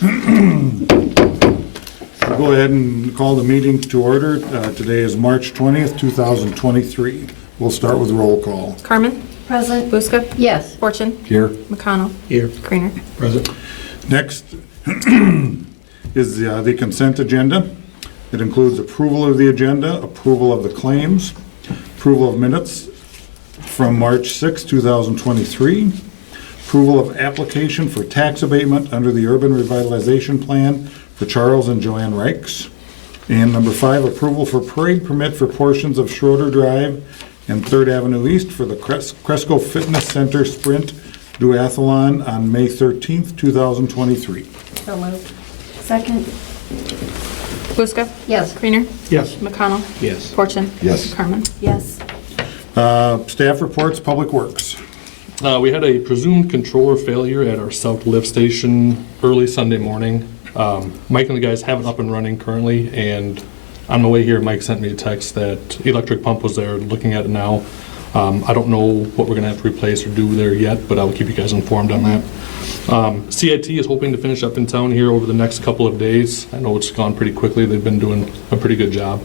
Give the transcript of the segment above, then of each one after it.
I'll go ahead and call the meeting to order. Today is March 20th, 2023. We'll start with roll call. Carmen? Present. Buska? Yes. Fortune? Here. McConnell? Here. Creener? Present. Next is the consent agenda. It includes approval of the agenda, approval of the claims, approval of minutes from March 6, 2023, approval of application for tax abatement under the Urban Revitalization Plan for Charles and Joanne Reichs. And number 5, approval for parade permit for portions of Schroeder Drive and 3rd Avenue East for the Cresco Fitness Center Sprint Duathlon on May 13th, 2023. So moved. Second. Buska? Yes. Creener? Yes. McConnell? Yes. Fortune? Yes. Carmen? Yes. Staff reports, Public Works. We had a presumed controller failure at our south lift station early Sunday morning. Mike and the guys have it up and running currently, and on my way here, Mike sent me a text that electric pump was there, looking at it now. I don't know what we're gonna have to replace or do there yet, but I will keep you guys informed on that. CIT is hoping to finish up in town here over the next couple of days. I know it's gone pretty quickly. They've been doing a pretty good job.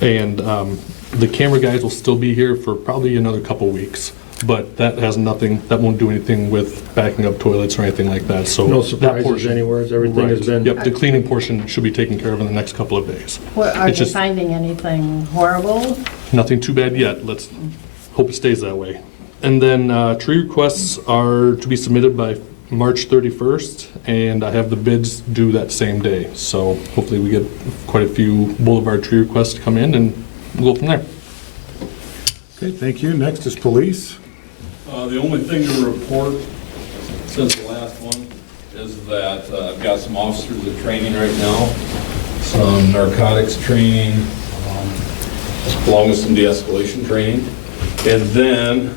And the camera guys will still be here for probably another couple weeks. But that has nothing, that won't do anything with backing up toilets or anything like that, so. No that surprises portion- anywhere, everything has Right. been. Yep, the cleaning portion should be taken care of in the next couple of days. Are It's you just- finding anything horrible? Nothing too bad yet, let's hope it stays that way. And then tree requests are to be submitted by March 31st, and I have the bids due that same day. So hopefully we get quite a few boulevard tree requests to come in, and we'll go from there. Okay, thank you. Next is Police. The only thing to report since the last one is that I've got some officers at training right now, some narcotics training, along with some de-escalation training. And then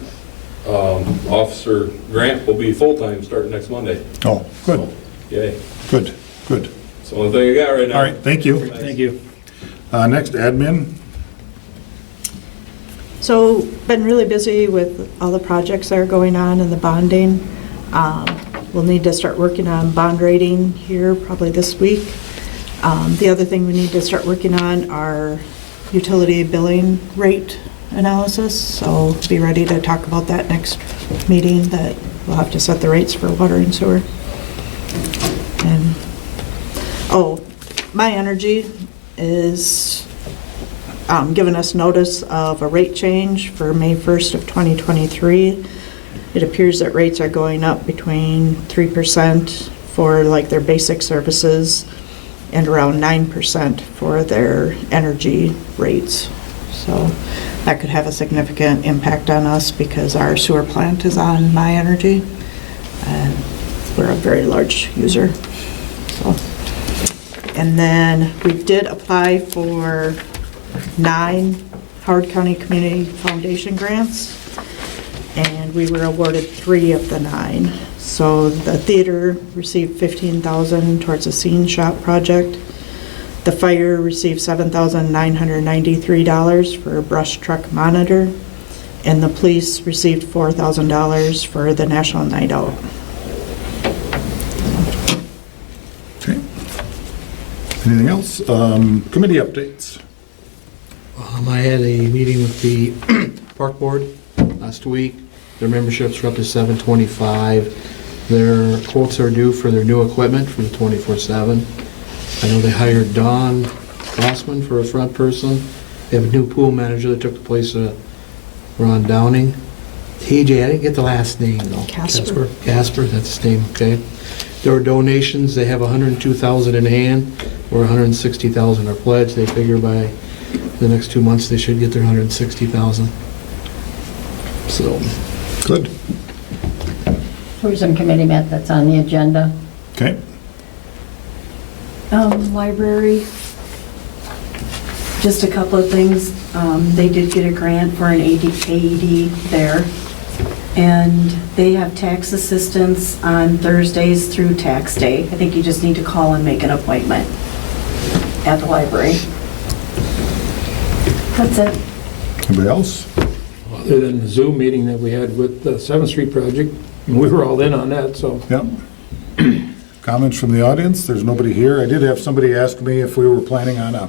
Officer Grant will be full-time starting next Monday. Oh, good, So, yay. good, good. It's the only thing I got right now. All right, thank you. Thank you. Next, Admin. So, been really busy with all the projects that are going on and the bonding. We'll need to start working on bond rating here probably this week. The other thing we need to start working on are utility billing rate analysis. So be ready to talk about that next meeting, that we'll have to set the rates for water and sewer. And, My Energy is given us notice of a rate change for May 1st of 2023. It appears that rates are going up between 3% for like their basic services and around 9% for their energy rates. So that could have a significant impact on us because our sewer plant is on My Energy and we're a very large user. So, and then we did apply for 9 Howard County Community Foundation grants, and we were awarded 3 of the 9. So the theater received $15,000 towards a scene shop project. The fire received $7,993 for a brush truck monitor, and the police received $4,000 for the National Night Out. Okay. Anything else? Committee updates. I had a meeting with the park board last week. Their memberships are up to 725. Their quotes are due for their new equipment for the 24/7. I know they hired Don Grossman for a front person. They have a new pool manager that took the place of Ron Downing. TJ, I didn't get the last name though. Casper. Casper, that's his name, okay. There were donations. They have 102,000 in hand, or 160,000 are pledged. They figure by the next 2 months they should get their 160,000. So, Good. Tourism committee met, that's on the agenda. Okay. Library, just a couple of things. They did get a grant for an AED there, and they have tax assistance on Thursdays through tax day. I think you just need to call and make an appointment at the library. That's it. Anybody else? other than the Zoom meeting that we had with the 7th Street project, we were all in on that, so. Yep. Comments from the audience? There's nobody here. I did have somebody ask me if we were planning on a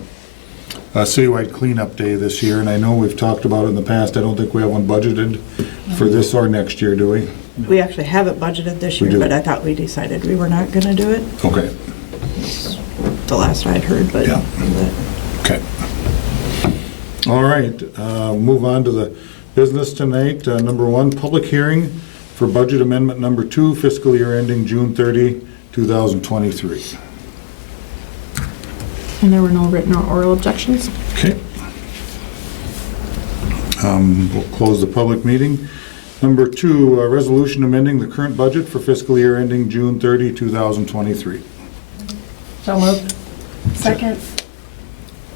citywide cleanup day this year, and I know we've talked about it in the past. I don't think we have one budgeted for this or next year, do we? We actually have it budgeted this We year, do. but I thought we decided we were not gonna do it. Okay, The last I'd heard, but. Yeah. okay. All right, move on to the business tonight. Number 1, public hearing for budget amendment number 2, fiscal year ending June 30, 2023. And there were no written or oral objections. Okay. We'll close the public meeting. Number 2, resolution amending the current budget for fiscal year ending June 30, 2023. So moved. Second,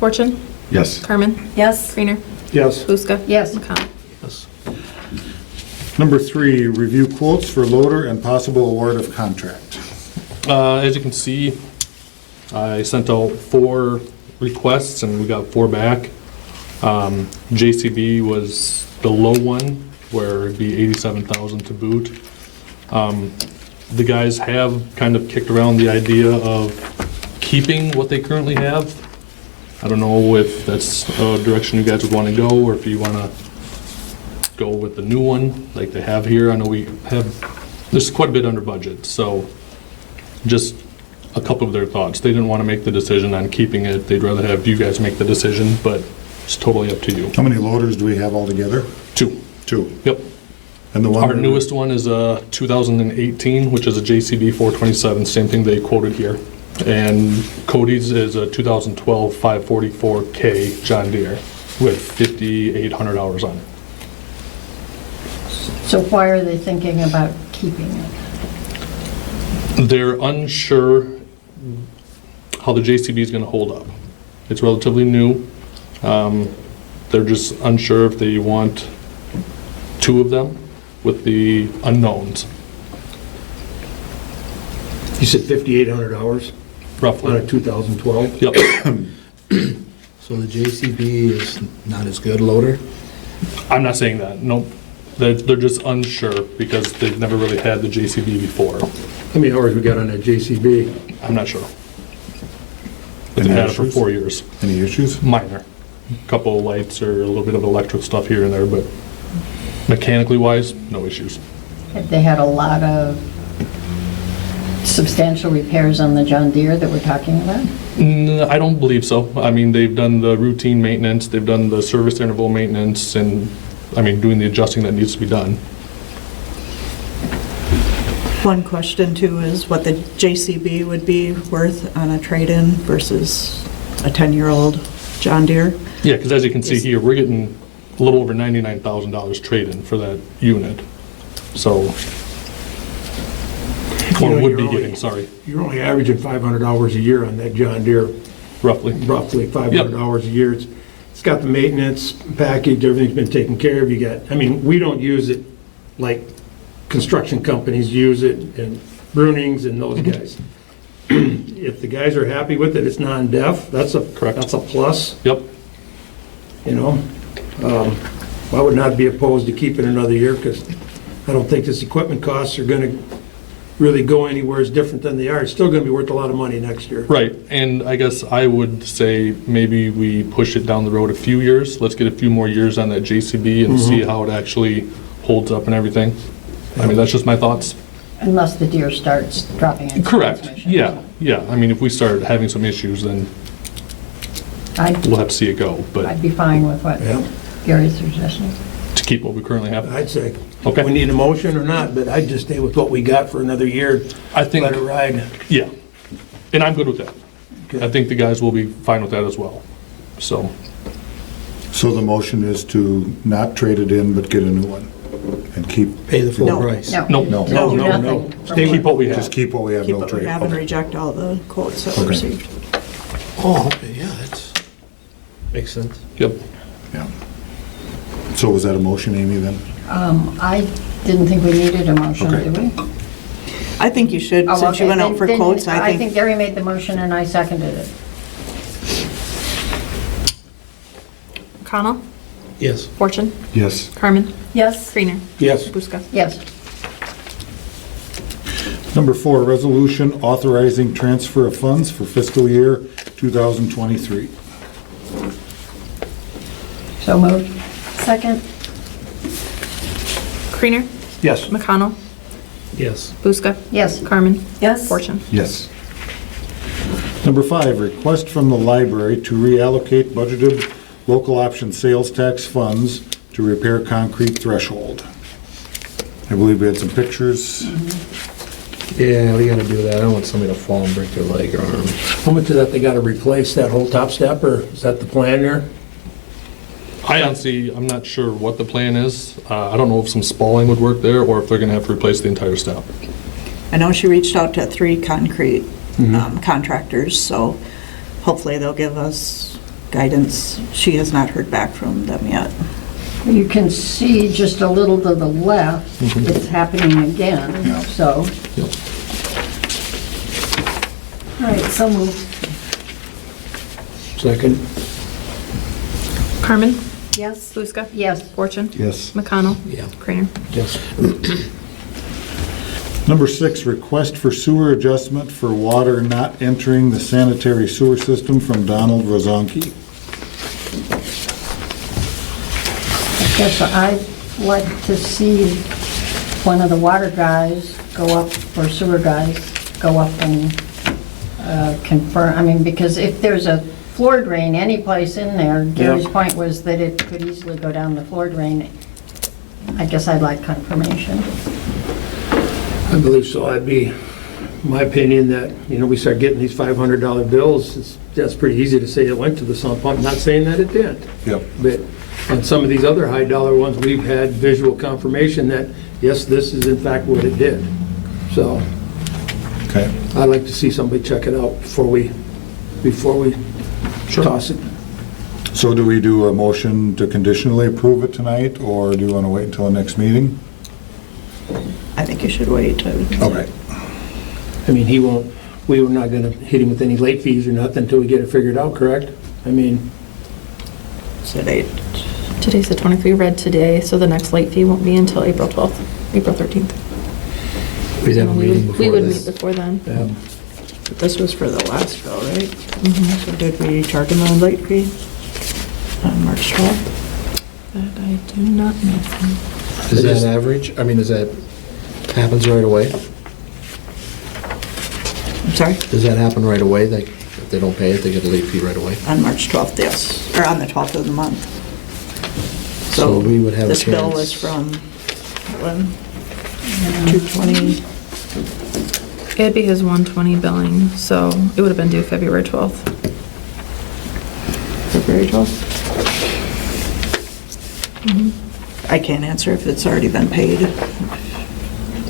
Fortune, Yes. Carmen, yes. Creener, Yes. Buska. Yes. McConnell. Yes. Number 3, review quotes for loader and possible award of contract. As you can see, I sent out 4 requests and we got 4 back. JCB was the low one, where it'd be 87,000 to boot. The guys have kind of kicked around the idea of keeping what they currently have. I don't know if that's a direction you guys would want to go, or if you want to go with the new one like they have here. I know we have, this is quite a bit under budget, so just a couple of their thoughts. They didn't want to make the decision on keeping it. They'd rather have you guys make the decision, but it's totally up to you. How many loaders do we have altogether? 2. 2. Yep. And the one? Our newest one is a 2018, which is a JCB 427, same thing they quoted here. And Cody's is a 2012 544K John Deere with 5,800 hours on it. So why are they thinking about keeping it? They're unsure how the JCB is going to hold up. It's relatively new. They're just unsure if they want 2 of them with the unknowns, You said 5,800 hours on a roughly. 2012? Yep. So the JCB is not as good loader? I'm not saying that. Nope. They're just unsure because they've never really had the JCB before. How many hours we got on that JCB? I'm not sure. But they've Any had it for issues? 4 years. Any issues? Minor. Couple of lights or a little bit of electric stuff here and there, but mechanically wise, no issues. Have they had a lot of substantial repairs on the John Deere that we're talking about? I don't believe so. I mean, they've done the routine maintenance, they've done the service interval maintenance, and, I mean, doing the adjusting that needs to be done. One question too is what the JCB would be worth on a trade-in versus a 10-year-old John Deere. Yeah, because as you can see Yes. here, we're getting a little over $99,000 trade-in for that unit. So, You or know, would you're be only- getting, sorry, You're only averaging 500 hours a year on that John Deere, roughly. roughly 500 hours a year. It's got the maintenance package, everything's been taken care of. You got, I mean, we don't use it like construction companies use it, and Brunings and those guys. If the guys are happy with it, it's non-def, that's a, Correct. that's a plus, Yep. you know? I would not be opposed to keeping another year, because I don't think this equipment costs are gonna really go anywhere as different than they are. It's still gonna be worth a lot of money next year. Right, and I guess I would say maybe we push it down the road a few years. Let's get a few more years on that JCB and see how it actually holds up and everything. I mean, that's just my thoughts. Unless the Deere starts dropping its Correct, transmission. yeah. I mean, if we start having some issues, then I'd we'll have to see it go, but be fine with what Yeah, Gary's suggesting. to keep what we currently have. I'd say, Okay. we need a motion or not, but I'd just stay with what we got for another year. I think, Let it ride. yeah, and I'm good with that. Okay. I think the guys will be fine with that as well, so. So the motion is to not trade it in, but get a new one and keep, Pay the full No. price. No. No. no, No, Do no, nothing no. from Stay what- Keep what we just have. keep what we have, Keep no what we trade. have and Okay. reject all the quotes that we Okay. received. Oh, okay, yeah, that's, makes sense. Yep. Yeah. So was that a motion, Amy, then? I didn't think we needed a motion, Okay. did we? I think you should, Oh, since you okay. went out Then- for then quotes, I I think think. Gary made the motion and I seconded it. McConnell, Yes. Fortune, Yes. Carmen, Yes, Creener, Yes, Buska. Yes. Number 4, resolution authorizing transfer of funds for fiscal year 2023. So moved. Second? Creener, Yes. McConnell, Yes. Buska, Yes. Carmen, Yes. Fortune. Yes. Number 5, request from the library to reallocate budgeted local option sales tax funds to repair concrete threshold. I believe we had some pictures. Yeah, we gotta do that. I don't want somebody to fall and break their leg or arm. How much of that they gotta replace, that whole top step, or is that the plan there? I honestly, I'm not sure what the plan is. I don't know if some spalling would work there or if they're gonna have to replace the entire step. I know she reached out to 3 concrete contractors, so hopefully they'll give us guidance. She has not heard back from them yet. You can see just a little to the left, it's happening again, so. All right, so moved. Second. Carmen, Yes. Buska, Yes. Fortune, Yes. McConnell, Yeah. Creener. Yes. Number 6, request for sewer adjustment for water not entering the sanitary sewer system from Donald Rozonki. I guess I'd like to see one of the water guys go up, or sewer guys, go up and confirm, I mean, because if there's a floor drain any place in there, Gary's point was that it could easily go down the floor drain. I guess I'd like confirmation. I believe so. I'd be, my opinion, that, we start getting these $500 bills, that's pretty easy to say it went to the sump pump, not saying that it didn't. Yep. But on some of these other high dollar ones, we've had visual confirmation that, yes, this is in fact what it did. So Okay. I'd like to see somebody check it out before we toss it. So do we do a motion to conditionally approve it tonight, or do you want to wait until the next meeting? I think you should wait. Okay. I mean, we were not gonna hit him with any late fees or nothing until we get it figured out, correct? I mean, Said 8. Today's the 23rd, read today, so the next late fee won't be until April 12th, April 13th. We'd have a meeting We before would meet this. before then. yeah. But this was for the last bill, right? So did we charge them a late fee on March 12th? That I do not know. Is that average? I mean, is that, happens right away? I'm sorry? Does that happen right away? Like, if they don't pay it, they get a late fee right away? On March 12th, yes, or on the 12th of the month. So we would have a This bill chance. was from, when? 2/20, It'd be his 120 billing, so it would have been due February 12th. February 12th. I can't answer if it's already been paid.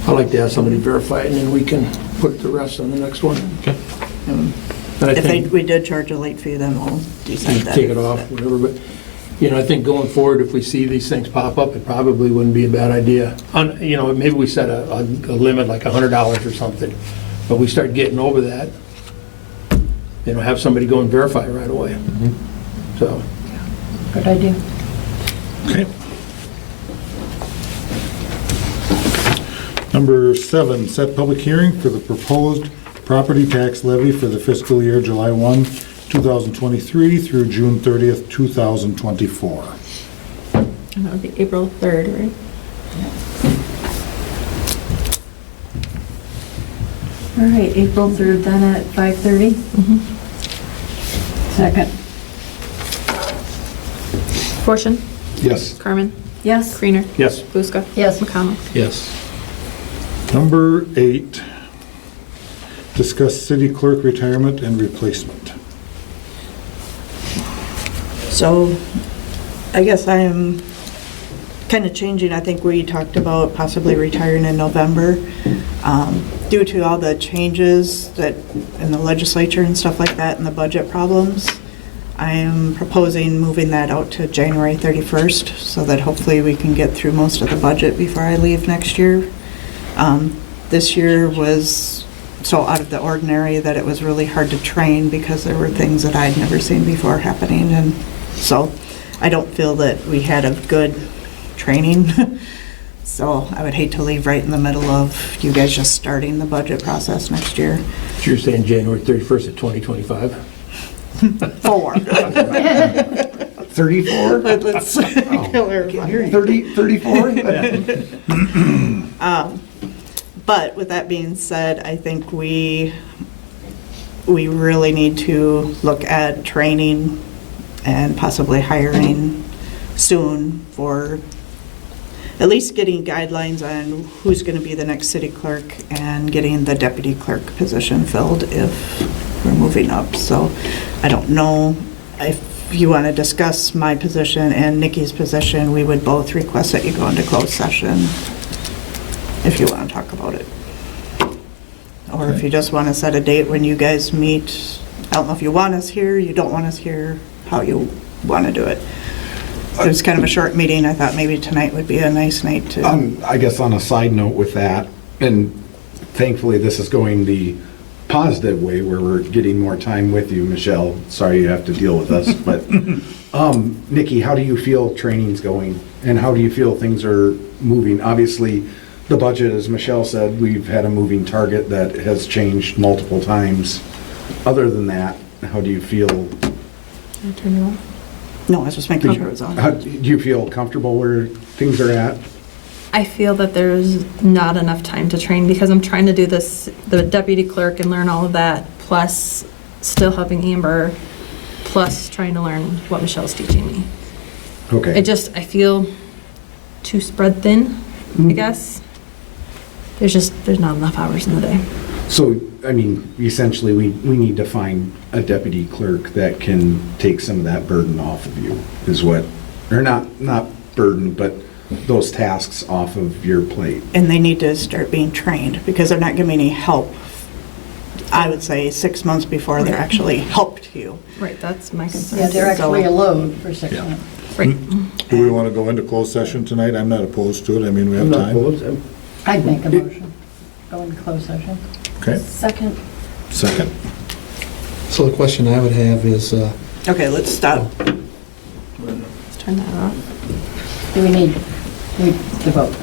I'd like to have somebody verify it, and then we can put the rest on the next one. Okay. But I If think we did charge a late fee, then we'll decide that. take it off, whatever, but, I think going forward, if we see these things pop up, it probably wouldn't be a bad idea. Maybe we set a limit like $100 or something, but we start getting over that, have somebody go and verify right away. So, Good idea. Okay. Number 7, set public hearing for the proposed property tax levy for the fiscal year July 1, 2023 through June 30th, 2024. And that would be April 3rd, right? All right, April 3rd then at 5:30. Second. Fortune, Yes. Carmen, Yes. Creener, yes. Buska, Yes. McConnell. Yes. Number 8, discuss city clerk retirement and replacement. So I guess I am kind of changing. I think we talked about possibly retiring in November. Due to all the changes that in the legislature and stuff like that and the budget problems, I am proposing moving that out to January 31st so that hopefully we can get through most of the budget before I leave next year. This year was so out of the ordinary that it was really hard to train because there were things that I'd never seen before happening, and so I don't feel that we had a good training So I would hate to leave right in the middle of you guys just starting the budget process next year. So you're saying January 31st of 2025? 4. 34? Let's clarify. 34? But with that being said, I think we really need to look at training and possibly hiring soon for at least getting guidelines on who's going to be the next city clerk and getting the deputy clerk position filled if we're moving up. So I don't know if you want to discuss my position and Nikki's position, we would both request that you go into closed session if you want to talk about it. Or if you just want to set a date when you guys meet. I don't know if you want us here, you don't want us here, how you want to do it. It was kind of a short meeting. I thought maybe tonight would be a nice night to. I guess on a side note with that, and thankfully this is going the positive way where we're getting more time with you, Michelle. Sorry you have to deal with us, but Nikki, how do you feel training's going? And how do you feel things are moving? Obviously, the budget, as Michelle said, we've had a moving target that has changed multiple times. Other than that, how do you feel? Can I turn it off? No, I was just making sure it was on. Do you feel comfortable where things are at? I feel that there's not enough time to train because I'm trying to do this, the deputy clerk, and learn all of that, plus still helping Amber, plus trying to learn what Michelle's teaching me. Okay. I feel too spread thin, I guess. There's not enough hours in the day. So, I mean, essentially, we need to find a deputy clerk that can take some of that burden off of you, is what, or not burden, but those tasks off of your plate. And they need to start being trained because they're not giving any help, I would say, 6 months before they're actually helped you. Right, that's my concern. Yeah, they're actually a load for 6 Yeah. months. Right. Do we want to go into closed session tonight? I'm not opposed to it. I mean, we have I'm not time. opposed. I'd make a motion, go into closed session. Okay, Second. second. So the question I would have is, Okay, let's stop. Let's turn that off. Do we need to vote?